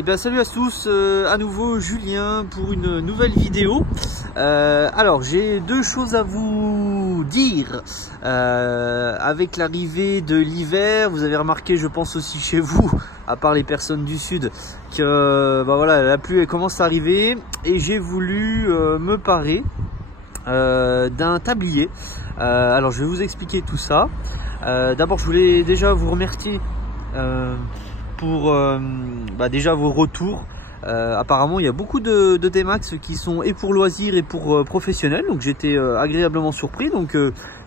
Et bien salut à tous, à nouveau Julien pour une nouvelle vidéo. Alors j'ai deux choses à vous dire. Avec l'arrivée de l'hiver, vous avez remarqué, je pense aussi chez vous, à part les personnes du sud, que voilà, la pluie elle commence à arriver et j'ai voulu me parer d'un tablier. Alors je vais vous expliquer tout ça. D'abord je voulais déjà vous remercier pour déjà vos retours. Apparemment il y a beaucoup de T-Max qui sont et pour loisirs et pour professionnels, donc j'étais agréablement surpris. Donc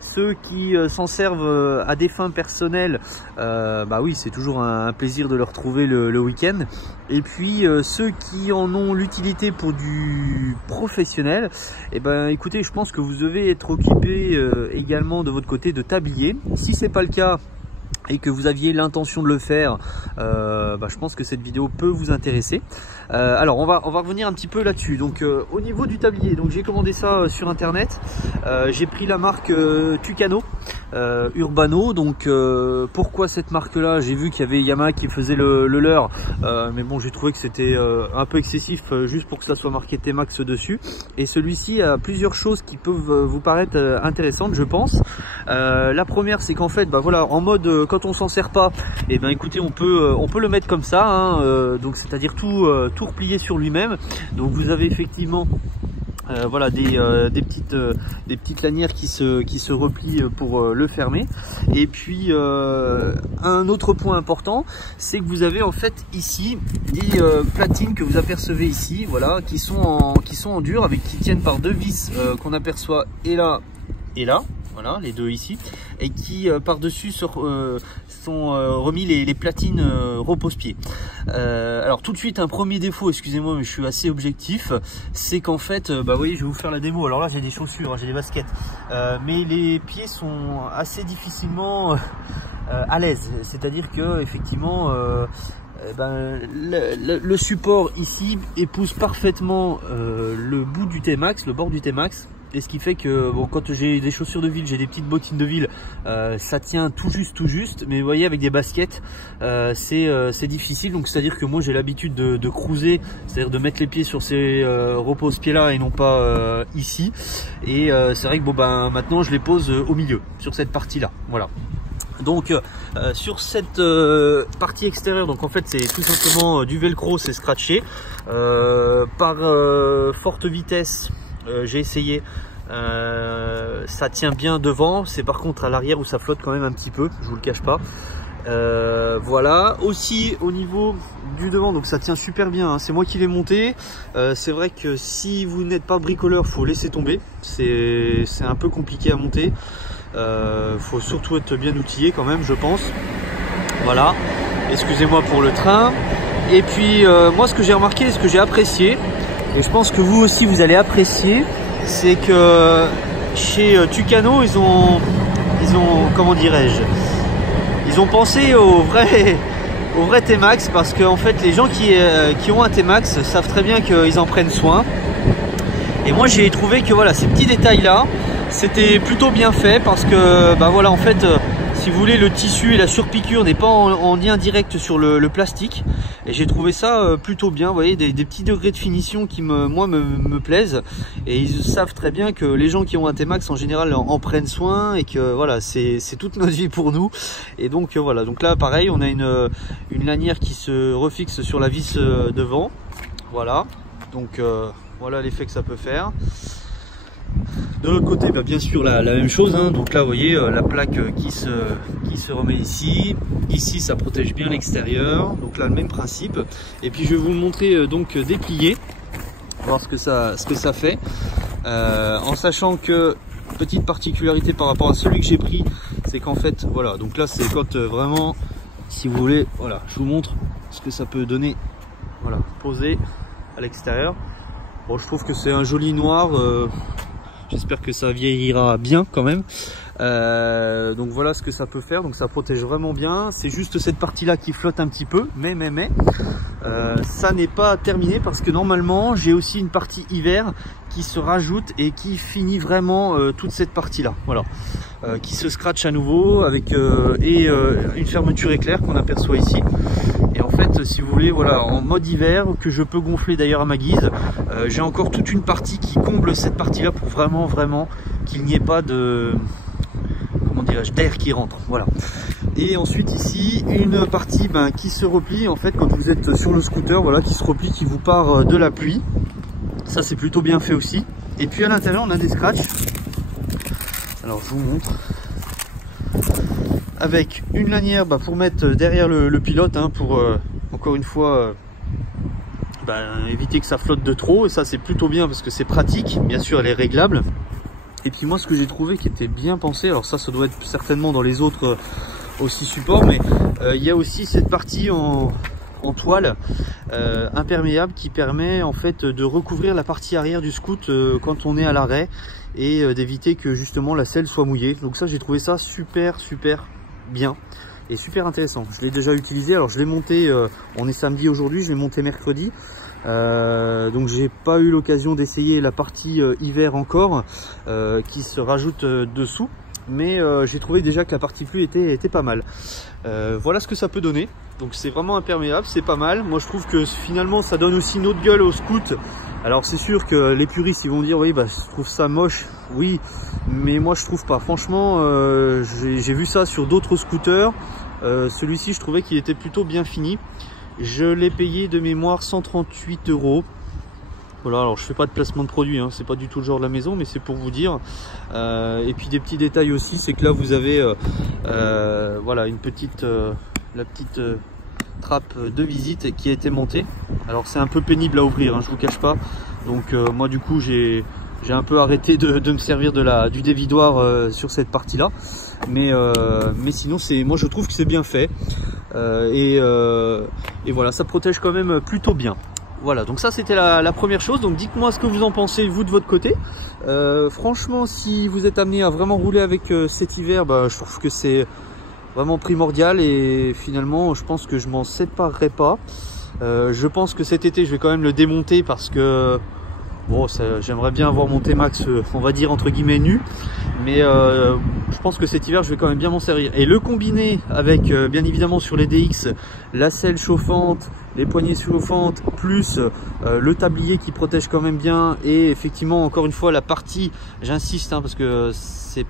ceux qui s'en servent à des fins personnelles, oui, c'est toujours un plaisir de le retrouver le week-end. Et puis ceux qui en ont l'utilité pour du professionnel, écoutez, je pense que vous devez être occupé également de votre côté de tablier. Si c'est pas le cas et que vous aviez l'intention de le faire, je pense que cette vidéo peut vous intéresser. Alors on va revenir un petit peu là-dessus. Donc au niveau du tablier, donc j'ai commandé ça sur internet. J'ai pris la marque Tucano Urbano. Donc pourquoi cette marque là? J'ai vu qu'il y avait Yamaha qui faisait le leur, mais bon, j'ai trouvé que c'était un peu excessif juste pour que ça soit marqué T-Max dessus. Et celui-ci a plusieurs choses qui peuvent vous paraître intéressantes, je pense. La première, c'est qu'en fait voilà, en mode quand on s'en sert pas, écoutez, on peut le mettre comme ça, hein, donc c'est-à-dire tout replié sur lui-même. Donc vous avez effectivement voilà des petites lanières qui se replient pour le fermer. Et puis un autre point important, c'est que vous avez en fait ici des platines que vous apercevez ici, voilà, qui sont en dur, qui tiennent par deux vis qu'on aperçoit et là, voilà, les deux ici, et qui par-dessus sont remis les platines repose-pied. Alors tout de suite, un premier défaut, excusez-moi mais je suis assez objectif, c'est qu'en fait, vous voyez, je vais vous faire la démo. Alors là j'ai des chaussures, j'ai des baskets, mais les pieds sont assez difficilement à l'aise, c'est-à-dire que effectivement le support ici épouse parfaitement le bout du T-Max, le bord du T-Max. Et ce qui fait que bon, quand j'ai des chaussures de ville, j'ai des petites bottines de ville, ça tient tout juste. Mais vous voyez, avec des baskets, c'est difficile. Donc c'est à dire que moi j'ai l'habitude de cruiser, c'est-à-dire de mettre les pieds sur ces repose-pieds là et non pas ici. Et c'est vrai que maintenant je les pose au milieu, sur cette partie là. Voilà. Donc sur cette partie extérieure, donc en fait c'est tout simplement du velcro, c'est scratché par forte vitesse. J'ai essayé, ça tient bien devant, c'est par contre à l'arrière où ça flotte quand même un petit peu, je vous le cache pas. Voilà, aussi au niveau du devant, donc ça tient super bien, hein. C'est moi qui l'ai monté. C'est vrai que si vous n'êtes pas bricoleur, faut laisser tomber, c'est un peu compliqué à monter. Faut surtout être bien outillé quand même, je pense. Voilà, excusez-moi pour le train. Et puis moi ce que j'ai remarqué, ce que j'ai apprécié, et je pense que vous aussi vous allez apprécier, c'est que chez Tucano ils ont comment dirais-je, ils ont pensé au vrai T-Max, parce que en fait les gens qui ont un T-Max savent très bien qu'ils en prennent soin. Et moi j'ai trouvé que voilà, ces petits détails là c'était plutôt bien fait, parce que voilà, en fait si vous voulez, le tissu et la surpiqûre n'est pas en lien direct sur le plastique, et j'ai trouvé ça plutôt bien. Vous voyez, des petits degrés de finition qui me plaisent, et ils savent très bien que les gens qui ont un T-Max en général en prennent soin, et que voilà, c'est toute notre vie pour nous. Et donc voilà, donc là pareil, on a une lanière qui se refixe sur la vis devant, voilà, donc voilà l'effet que ça peut faire. De l'autre côté, bien sûr la même chose, hein. Donc là vous voyez la plaque qui se remet ici. Ici ça protège bien l'extérieur, donc là le même principe. Et puis je vais vous montrer donc déplié, voir ce que ça fait, en sachant que, petite particularité par rapport à celui que j'ai pris, c'est qu'en fait voilà, donc là c'est quand vraiment, si vous voulez, voilà, je vous montre ce que ça peut donner, voilà, posé à l'extérieur. Bon, je trouve que c'est un joli noir. J'espère que ça vieillira bien quand même. Donc voilà ce que ça peut faire. Donc ça protège vraiment bien. C'est juste cette partie là qui flotte un petit peu. Mais ça n'est pas terminé, parce que normalement j'ai aussi une partie hiver qui se rajoute et qui finit vraiment toute cette partie là. Voilà. Qui se scratch à nouveau avec une fermeture éclair qu'on aperçoit ici. Et en fait si vous voulez, voilà, en mode hiver, que je peux gonfler d'ailleurs à ma guise. J'ai encore toute une partie qui comble cette partie là pour vraiment qu'il n'y ait pas de, comment dirais-je, d'air qui rentre, voilà. Et ensuite ici une partie qui se replie en fait quand vous êtes sur le scooter, voilà, qui se replie, qui vous part de la pluie. Ça c'est plutôt bien fait aussi. Et puis à l'intérieur on a des scratchs. Alors je vous montre. Avec une lanière pour mettre derrière le pilote, hein, pour encore une fois éviter que ça flotte de trop. Et ça c'est plutôt bien parce que c'est pratique. Bien sûr elle est réglable. Et puis moi ce que j'ai trouvé qui était bien pensé, alors ça doit être certainement dans les autres aussi supports, mais il y a aussi cette partie en toile imperméable qui permet en fait de recouvrir la partie arrière du scoot quand on est à l'arrêt et d'éviter que justement la selle soit mouillée. Donc ça j'ai trouvé ça super bien et super intéressant. Je l'ai déjà utilisé, alors je l'ai monté, on est samedi aujourd'hui, je l'ai monté mercredi. Donc j'ai pas eu l'occasion d'essayer la partie hiver encore qui se rajoute dessous, mais j'ai trouvé déjà que la partie pluie était pas mal. Voilà ce que ça peut donner. Donc c'est vraiment imperméable, c'est pas mal. Moi je trouve que finalement ça donne aussi une autre gueule au scoot. Alors c'est sûr que les puristes ils vont dire oui je trouve ça moche, oui, mais moi je trouve pas. Franchement j'ai vu ça sur d'autres scooters. Celui-ci je trouvais qu'il était plutôt bien fini. Je l'ai payé de mémoire 138 €. Voilà, alors je fais pas de placement de produit, hein, c'est pas du tout le genre de la maison, mais c'est pour vous dire. Et puis des petits détails aussi, c'est que là vous avez voilà une petite, la petite trappe de visite qui a été montée. Alors c'est un peu pénible à ouvrir, hein, je vous cache pas. Donc moi du coup j'ai un peu arrêté de me servir du dévidoir sur cette partie là. Mais sinon moi je trouve que c'est bien fait. Et voilà, ça protège quand même plutôt bien. Voilà, donc ça c'était la première chose. Donc dites-moi ce que vous en pensez vous de votre côté. Franchement, si vous êtes amené à vraiment rouler avec cet hiver, je trouve que c'est vraiment primordial et finalement je pense que je m'en séparerai pas. Je pense que cet été je vais quand même le démonter parce que bon, j'aimerais bien avoir mon T-Max, on va dire entre guillemets nu, mais je pense que cet hiver je vais quand même bien m'en servir. Et le combiner avec bien évidemment sur les DX, la selle chauffante, les poignées chauffantes, plus le tablier qui protège quand même bien, et effectivement encore une fois la partie, j'insiste parce que c'est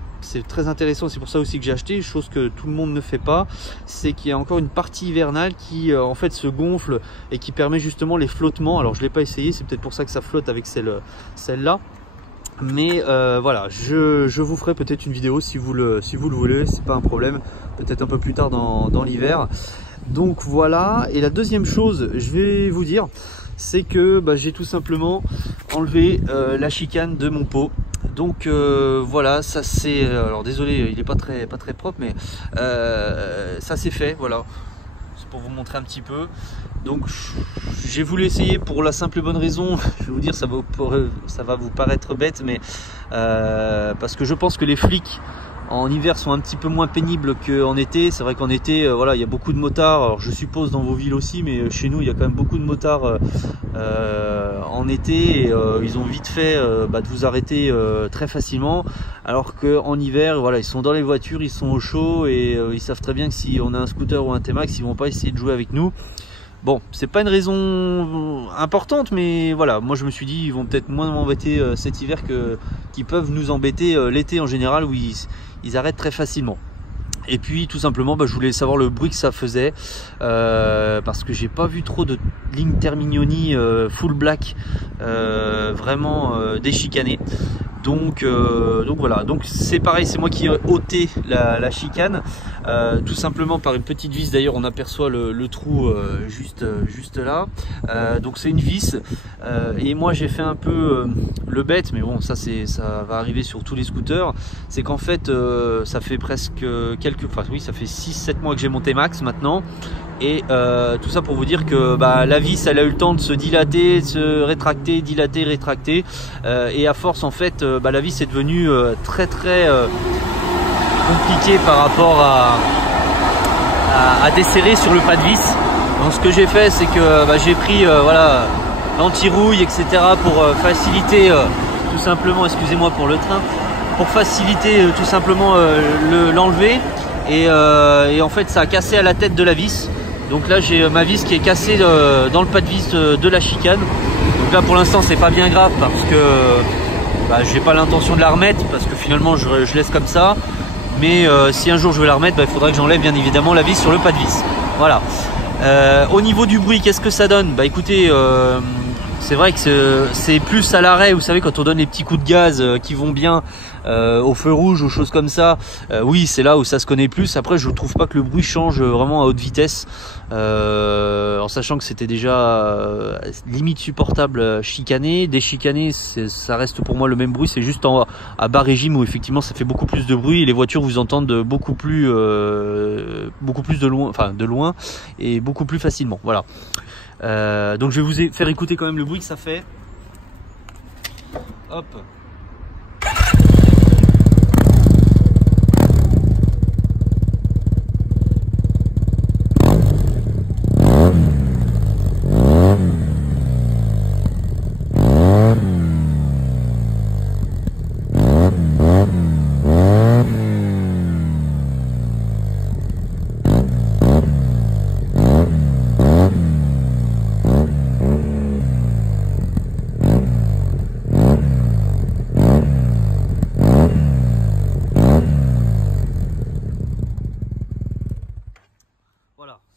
très intéressant, c'est pour ça aussi que j'ai acheté, chose que tout le monde ne fait pas, c'est qu'il y a encore une partie hivernale qui en fait se gonfle et qui permet justement les flottements. Alors je l'ai pas essayé, c'est peut-être pour ça que ça flotte avec celle-là, mais voilà, je vous ferai peut-être une vidéo si vous le voulez, c'est pas un problème, peut-être un peu plus tard dans l'hiver. Donc voilà. Et la deuxième chose, je vais vous dire, c'est que j'ai tout simplement enlevé la chicane de mon pot. Donc voilà, ça c'est, alors désolé, il est pas très propre, mais ça c'est fait, voilà, c'est pour vous montrer un petit peu. Donc j'ai voulu essayer pour la simple et bonne raison, je vais vous dire, ça va vous paraître bête, mais parce que je pense que les flics en hiver sont un petit peu moins pénibles qu'en été. C'est vrai qu'en été, voilà, il y a beaucoup de motards. Alors je suppose dans vos villes aussi, mais chez nous il y a quand même beaucoup de motards en été. Et, ils ont vite fait de vous arrêter très facilement. Alors qu'en hiver, voilà, ils sont dans les voitures, ils sont au chaud et ils savent très bien que si on a un scooter ou un T-Max, ils vont pas essayer de jouer avec nous. Bon, c'est pas une raison importante, mais voilà, moi je me suis dit ils vont peut-être moins m'embêter cet hiver qu'ils peuvent nous embêter l'été en général, où ils arrêtent très facilement. Et puis tout simplement je voulais savoir le bruit que ça faisait parce que j'ai pas vu trop de lignes Terminioni full black vraiment déchicanées. Donc voilà, donc c'est pareil, c'est moi qui ai ôté la chicane tout simplement par une petite vis. D'ailleurs on aperçoit le trou juste là, donc c'est une vis et moi j'ai fait un peu le bête, mais bon ça va arriver sur tous les scooters. C'est qu'en fait ça fait presque ça fait 6-7 mois que j'ai mon T-Max maintenant. Et tout ça pour vous dire que la vis elle a eu le temps de se dilater, de se rétracter, dilater, rétracter, et à force en fait la vis est devenue très compliquée par rapport à desserrer sur le pas de vis. Donc ce que j'ai fait, c'est que j'ai pris voilà, l'anti-rouille, etc. pour faciliter tout simplement, excusez-moi pour le train, pour faciliter tout simplement l'enlever, et en fait ça a cassé à la tête de la vis. Donc là j'ai ma vis qui est cassée dans le pas de vis de la chicane. Donc là pour l'instant c'est pas bien grave parce que j'ai pas l'intention de la remettre, parce que finalement je laisse comme ça. Mais si un jour je veux la remettre, il faudra que j'enlève bien évidemment la vis sur le pas de vis. Voilà. Au niveau du bruit, qu'est-ce que ça donne? Écoutez, c'est vrai que c'est plus à l'arrêt, vous savez, quand on donne les petits coups de gaz qui vont bien au feu rouge, aux choses comme ça, oui, c'est là où ça se connaît plus. Après, je trouve pas que le bruit change vraiment à haute vitesse, en sachant que c'était déjà limite supportable chicané. Déchicané, ça reste pour moi le même bruit, c'est juste à bas régime où effectivement ça fait beaucoup plus de bruit et les voitures vous entendent beaucoup plus de loin et beaucoup plus facilement. Voilà. Donc je vais vous faire écouter quand même le bruit que ça fait. Hop.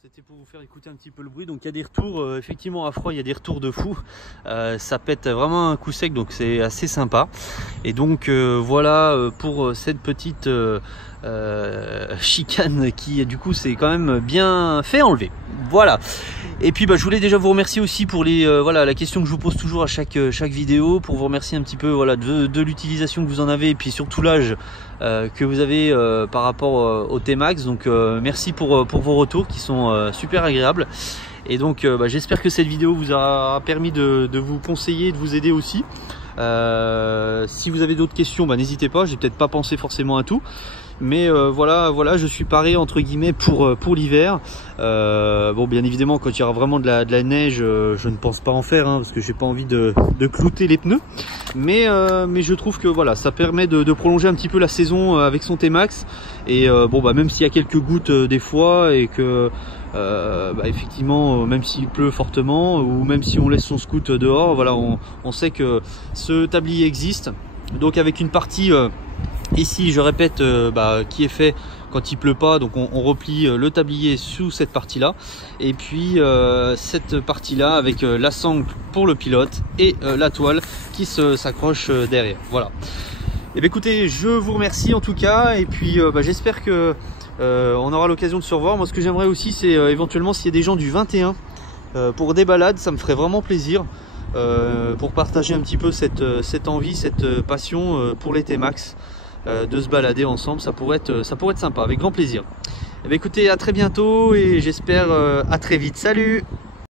C'était pour vous faire écouter un petit peu le bruit. Donc il y a des retours, effectivement à froid il y a des retours de fou, ça pète vraiment un coup sec, donc c'est assez sympa. Et donc voilà pour cette petite chicane qui du coup c'est quand même bien fait enlever. Voilà. Et puis je voulais déjà vous remercier aussi pour la question que je vous pose toujours à chaque vidéo, pour vous remercier un petit peu de l'utilisation que vous en avez et puis surtout l'âge que vous avez par rapport au T-Max. Donc merci pour vos retours qui sont super agréables. Et donc j'espère que cette vidéo vous a permis de vous conseiller, de vous aider aussi. Si vous avez d'autres questions, n'hésitez pas, j'ai peut-être pas pensé forcément à tout. Mais voilà, je suis paré entre guillemets pour l'hiver. Bon, bien évidemment, quand il y aura vraiment de la neige, je ne pense pas en faire, parce que j'ai pas envie de clouter les pneus. Mais je trouve que voilà, ça permet de prolonger un petit peu la saison avec son T-Max. Et même s'il y a quelques gouttes des fois et que effectivement, même s'il pleut fortement ou même si on laisse son scoot dehors, voilà, on sait que ce tablier existe. Donc avec une partie ici, je répète, qui est fait quand il pleut pas, donc on replie le tablier sous cette partie là, et puis cette partie là avec la sangle pour le pilote et la toile qui s'accroche derrière. Voilà. Et écoutez, je vous remercie en tout cas, et puis j'espère que on aura l'occasion de se revoir. Moi ce que j'aimerais aussi c'est éventuellement s'il y a des gens du 21 pour des balades, ça me ferait vraiment plaisir. Pour partager un petit peu cette envie, cette passion pour les T-Max, de se balader ensemble, ça pourrait être sympa, avec grand plaisir. Et écoutez, à très bientôt et j'espère à très vite. Salut!